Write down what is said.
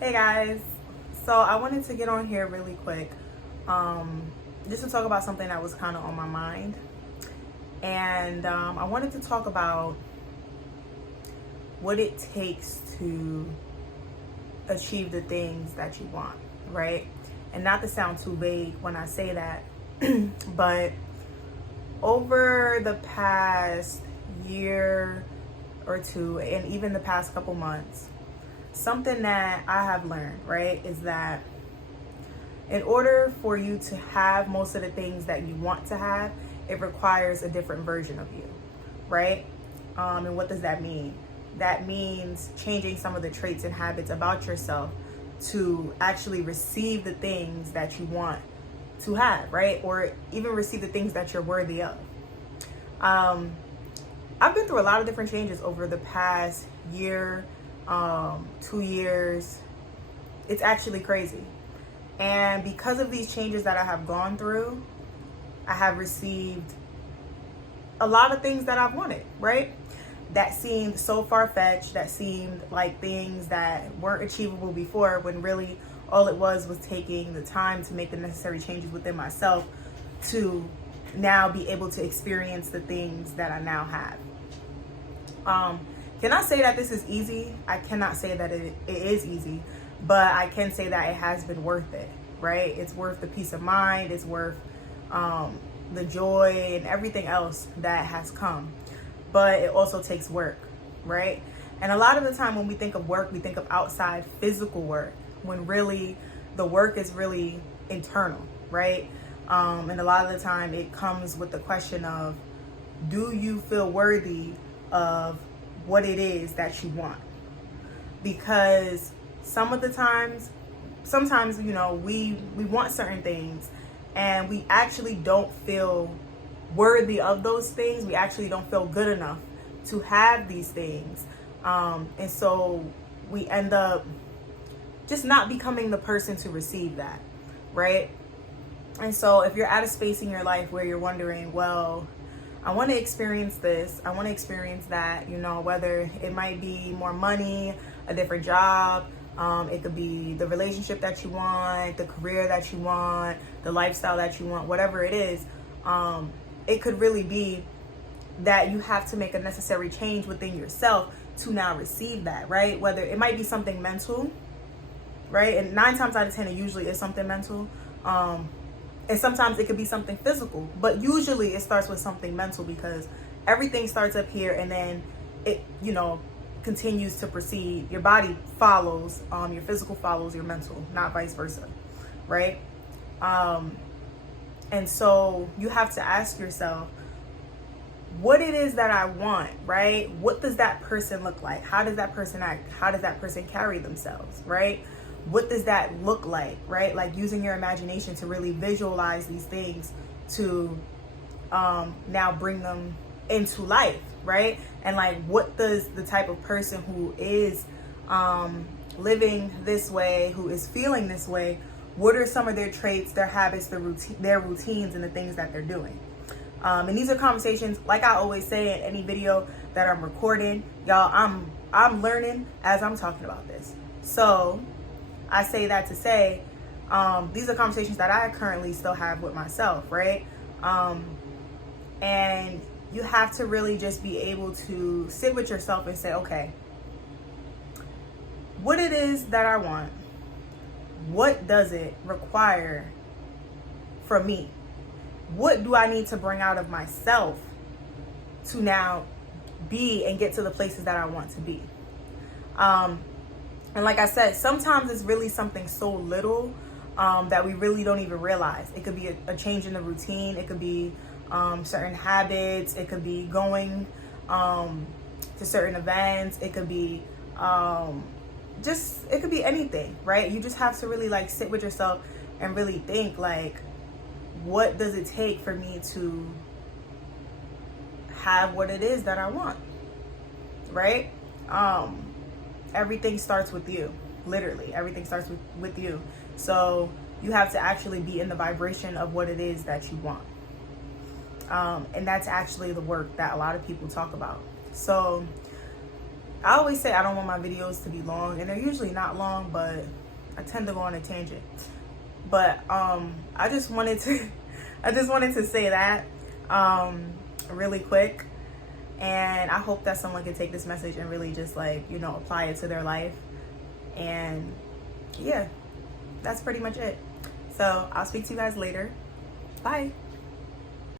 Hey guys, so I wanted to get on here really quick just to talk about something that was kind of on my mind. And I wanted to talk about what it takes to achieve the things that you want, right? And not to sound too vague when I say that, but over the past year or two, and even the past couple months, something that I have learned, right, is that in order for you to have most of the things that you want to have, it requires a different version of you, right? And what does that mean? That means changing some of the traits and habits about yourself to actually receive the things that you want to have, right? Or even receive the things that you're worthy of. I've been through a lot of different changes over the past year, 2 years. It's actually crazy. And because of these changes that I have gone through, I have received a lot of things that I've wanted, right? That seemed so far-fetched, that seemed like things that weren't achievable before, when really all it was taking the time to make the necessary changes within myself to now be able to experience the things that I now have. Can I say that this is easy? I cannot say that it is easy, but I can say that it has been worth it, right? It's worth the peace of mind. It's worth the joy and everything else that has come. But it also takes work, right? And a lot of the time when we think of work, we think of outside physical work, when really the work is really internal, right? And a lot of the time it comes with the question of, do you feel worthy of what it is that you want? Because sometimes, we want certain things and we actually don't feel worthy of those things. We actually don't feel good enough to have these things. And so we end up just not becoming the person to receive that, right? And so if you're at a space in your life where you're wondering, well, I want to experience this, I want to experience that, whether it might be more money, a different job, it could be the relationship that you want, the career that you want, the lifestyle that you want, whatever it is, it could really be that you have to make a necessary change within yourself to now receive that, right? Whether it might be something mental, right? And 9 times out of 10, it usually is something mental. And sometimes it could be something physical, but usually it starts with something mental, because everything starts up here and then it, continues to proceed. Your body follows, your physical follows your mental, not vice versa, right? And so you have to ask yourself what it is that I want, right? What does that person look like? How does that person act? How does that person carry themselves, right? What does that look like, right? Like using your imagination to really visualize these things to now bring them into life, right? And like, what does the type of person who is living this way, who is feeling this way, what are some of their traits, their habits, their routines, and the things that they're doing? And these are conversations, like I always say in any video that I'm recording, y'all, I'm learning as I'm talking about this. So I say that to say, these are conversations that I currently still have with myself, right? And you have to really just be able to sit with yourself and say, okay, what it is that I want, what does it require from me? What do I need to bring out of myself to now be and get to the places that I want to be? And like I said, sometimes it's really something so little that we really don't even realize. It could be a change in the routine. It could be certain habits. It could be going to certain events. It could be it could be anything, right? You just have to really like sit with yourself and really think, like, what does it take for me to have what it is that I want, right? Everything starts with you. Literally, everything starts with you. So you have to actually be in the vibration of what it is that you want. And that's actually the work that a lot of people talk about. So I always say I don't want my videos to be long, and they're usually not long, but I tend to go on a tangent. But I just wanted to say that really quick, and I hope that someone can take this message and really just like, you know, apply it to their life. And yeah, that's pretty much it. So I'll speak to you guys later. Bye.